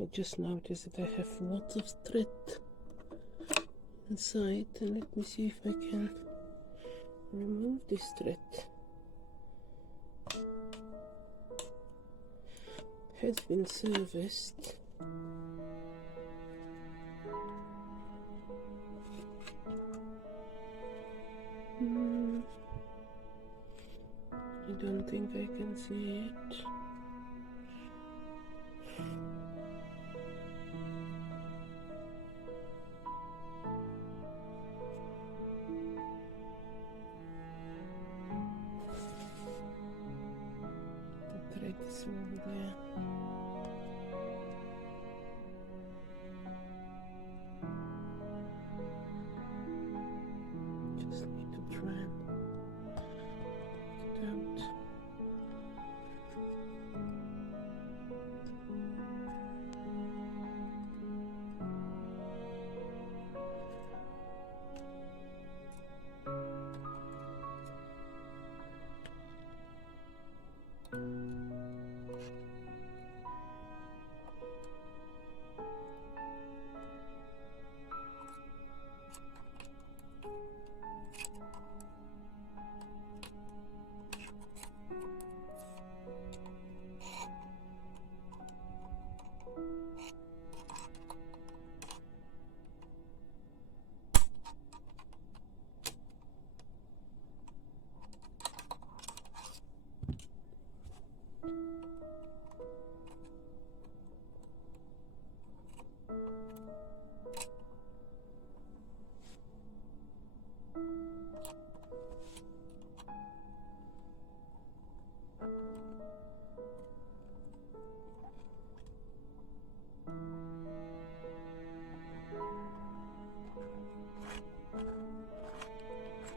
I just noticed that I have lots of thread inside, and let me see if I can remove this thread. Has been serviced. I don't think I can see it. The thread is over there. Just need to try and take it out.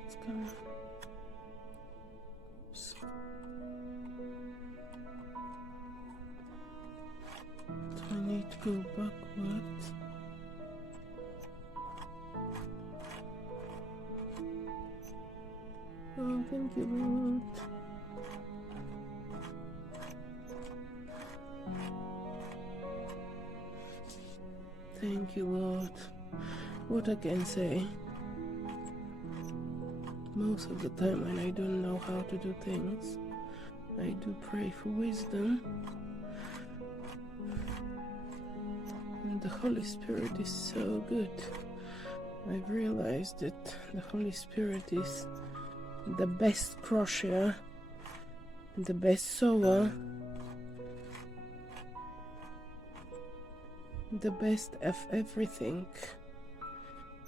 It's coming. Oops. So I need to go backwards. Oh, thank you, Lord. Thank you, Lord. What I can say, most of the time when I don't know how to do things, I do pray for wisdom. And the Holy Spirit is so good. I've realized that the Holy Spirit is the best crocheter, the best sewer, the best of everything.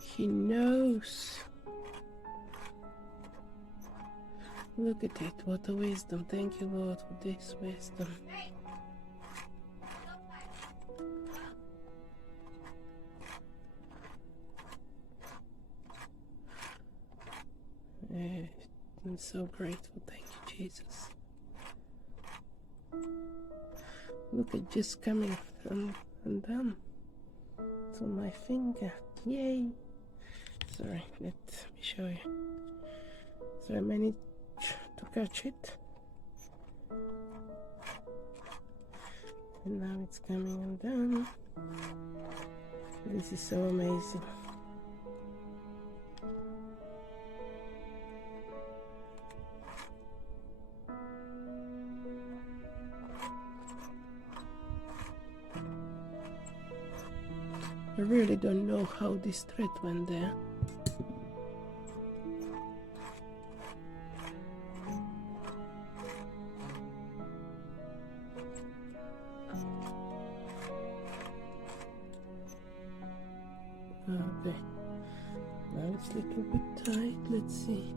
He knows. Look at it, what a wisdom. Thank you, Lord, for this wisdom. I'm so grateful. Thank you, Jesus. Look, it just coming undone. It's on my finger. Yay! Sorry, let me show you. So I managed to catch it. And now it's coming undone. This is so amazing. I really don't know how this thread went there. Okay, now it's a little bit tight. Let's see.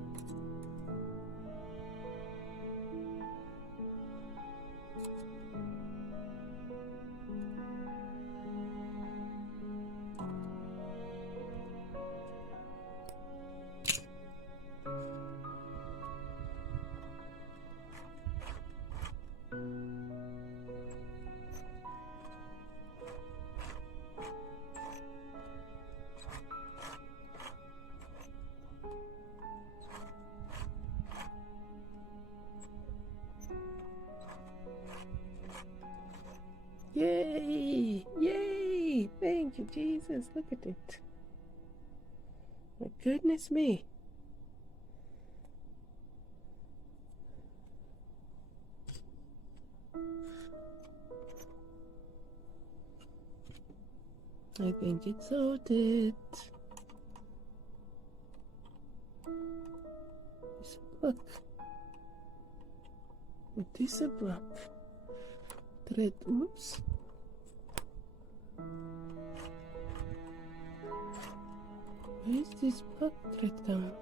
Yay! Yay! Thank you, Jesus. Look at it. My goodness me. I think it's sorted. It's a block. It is a block. Thread, oops. Where is this block thread coming from?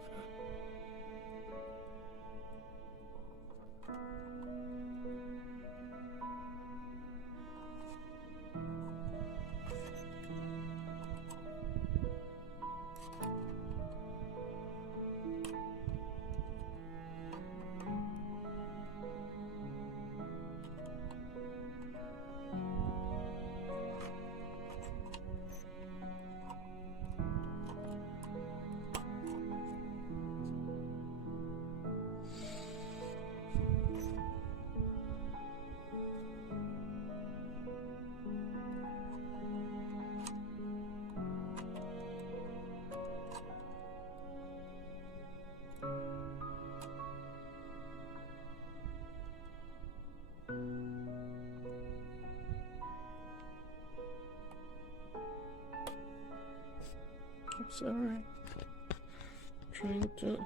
It's alright. Trying to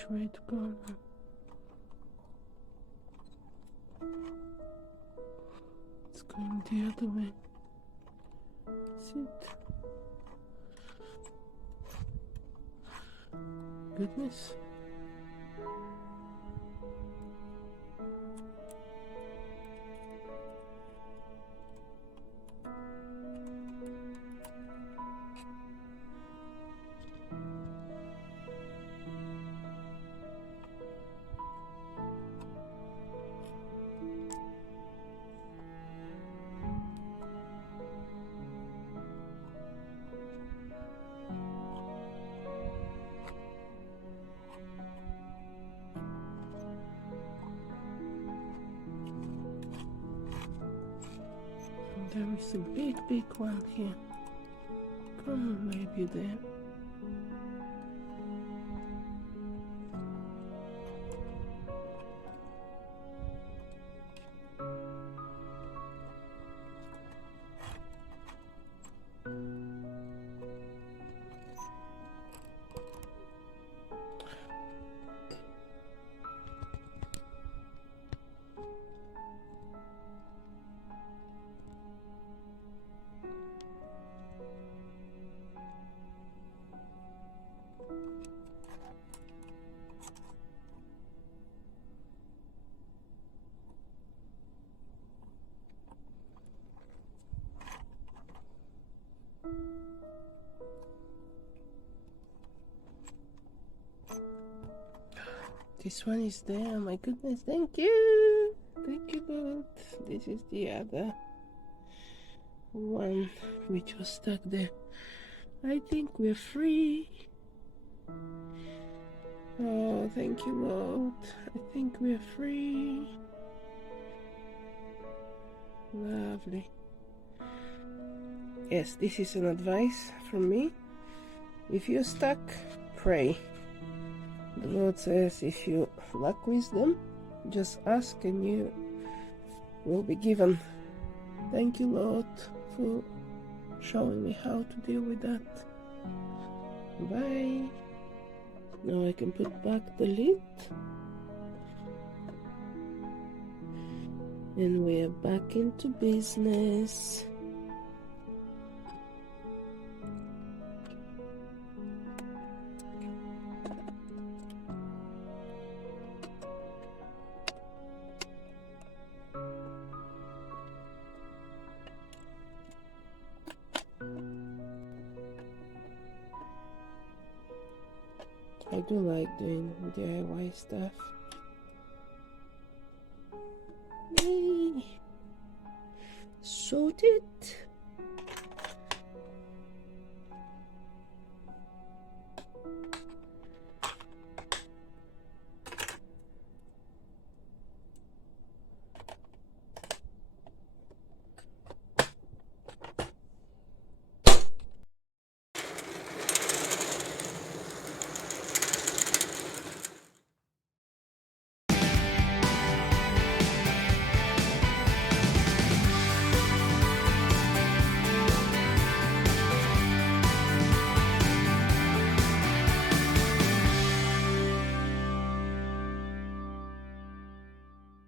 which way to go now. It's going the other way. That's it. Goodness. There is a big one here. Come on, maybe there. This one is there. My goodness, thank you. Thank you, Lord. This is the other one which was stuck there. I think we're free. Oh, thank you, Lord. I think we're free. Lovely. Yes, this is an advice from me. If you're stuck, pray. The Lord says if you lack wisdom, just ask and you will be given. Thank you, Lord, for showing me how to deal with that. Bye. Now I can put back the lid. And we are back into business. I do like doing DIY stuff. Yay! Sorted.